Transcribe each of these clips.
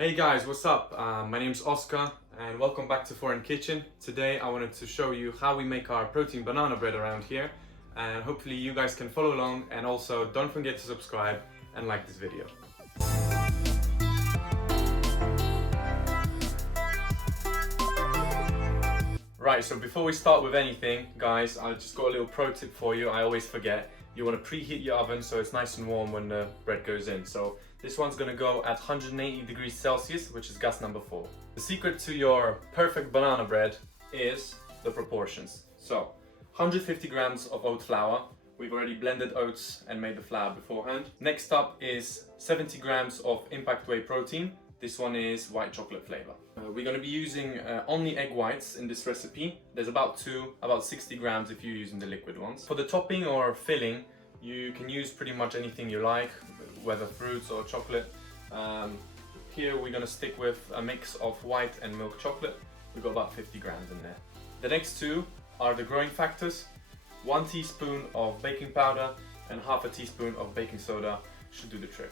Hey guys, what's up? My name's Oscar and welcome back to Foreign Kitchen. Today I wanted to show you how we make our protein banana bread around here, and hopefully you guys can follow along, and also don't forget to subscribe and like this video. Right, so before we start with anything, guys, I just got a little pro tip for you. I always forget. You want to preheat your oven so it's nice and warm when the bread goes in. So this one's going to go at 180 degrees Celsius, which is gas number 4. The secret to your perfect banana bread is the proportions. So 150 grams of oat flour. We've already blended oats and made the flour beforehand. Next up is 70 grams of impact whey protein. This one is white chocolate flavor. We're going to be using only egg whites in this recipe. There's about 60 grams if you're using the liquid ones. For the topping or filling, you can use pretty much anything you like, whether fruits or chocolate. Here we're going to stick with a mix of white and milk chocolate. We've got about 50 grams in there. The next two are the growing factors. 1 teaspoon of baking powder and half a teaspoon of baking soda should do the trick.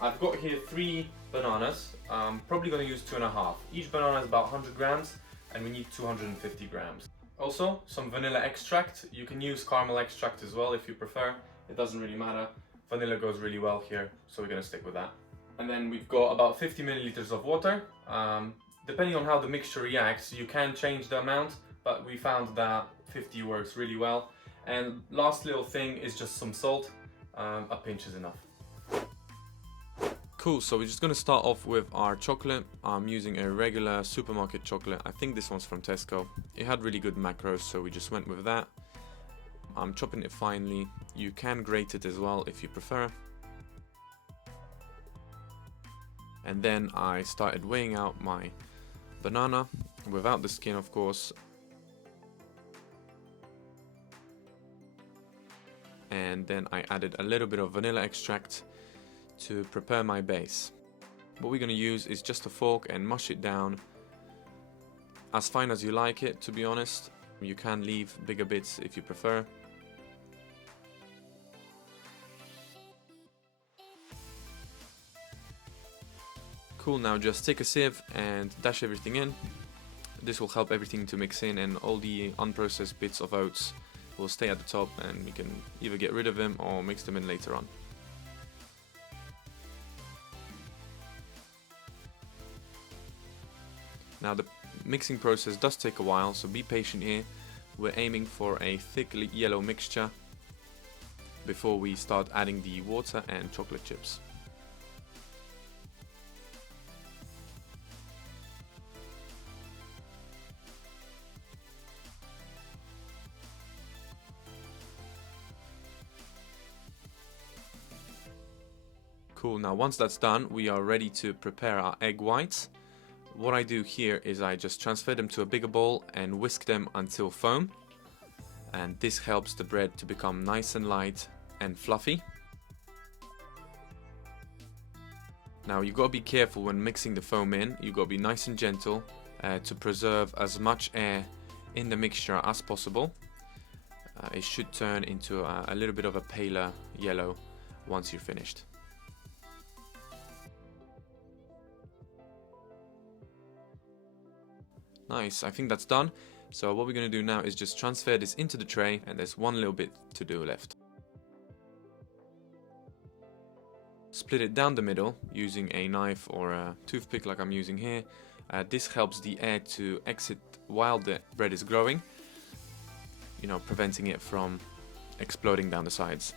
I've got here 3 bananas. I'm probably going to use 2.5. Each banana is about 100 grams and we need 250 grams. Also, some vanilla extract. You can use caramel extract as well if you prefer. It doesn't really matter. Vanilla goes really well here, so we're going to stick with that. And then we've got about 50 milliliters of water. Depending on how the mixture reacts, you can change the amount, but we found that 50 works really well. And last little thing is just some salt. A pinch is enough. Cool, so we're just going to start off with our chocolate. I'm using a regular supermarket chocolate. I think this one's from Tesco. It had really good macros, so we just went with that. I'm chopping it finely. You can grate it as well if you prefer. And then I started weighing out my banana, without the skin of course. And then I added a little bit of vanilla extract to prepare my base. What we're going to use is just a fork and mush it down as fine as you like it, to be honest. You can leave bigger bits if you prefer. Cool, now just take a sieve and dash everything in. This will help everything to mix in, and all the unprocessed bits of oats will stay at the top, and we can either get rid of them or mix them in later on. Now the mixing process does take a while, so be patient here. We're aiming for a thick yellow mixture before we start adding the water and chocolate chips. Cool, now once that's done, we are ready to prepare our egg whites. What I do here is I just transfer them to a bigger bowl and whisk them until foam. And this helps the bread to become nice and light and fluffy. Now you've got to be careful when mixing the foam in. You've got to be nice and gentle to preserve as much air in the mixture as possible. It should turn into a little bit of a paler yellow once you're finished. Nice, I think that's done. So what we're going to do now is just transfer this into the tray, and there's one little bit to do left. Split it down the middle using a knife or a toothpick like I'm using here. This helps the air to exit while the bread is growing, you know, preventing it from exploding down the sides.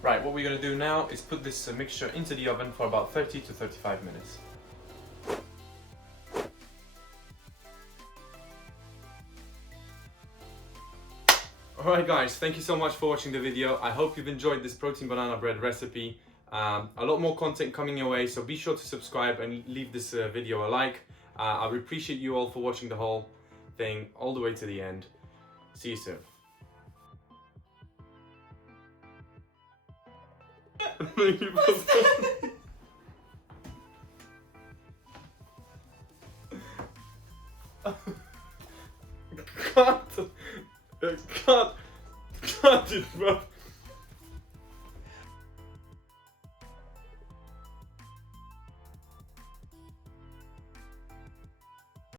Right, what we're going to do now is put this mixture into the oven for about 30 to 35 minutes. Alright guys, thank you so much for watching the video. I hope you've enjoyed this protein banana bread recipe. A lot more content coming your way, so be sure to subscribe and leave this video a like. I would appreciate you all for watching the whole thing all the way to the end. See you soon. Cut it, bro.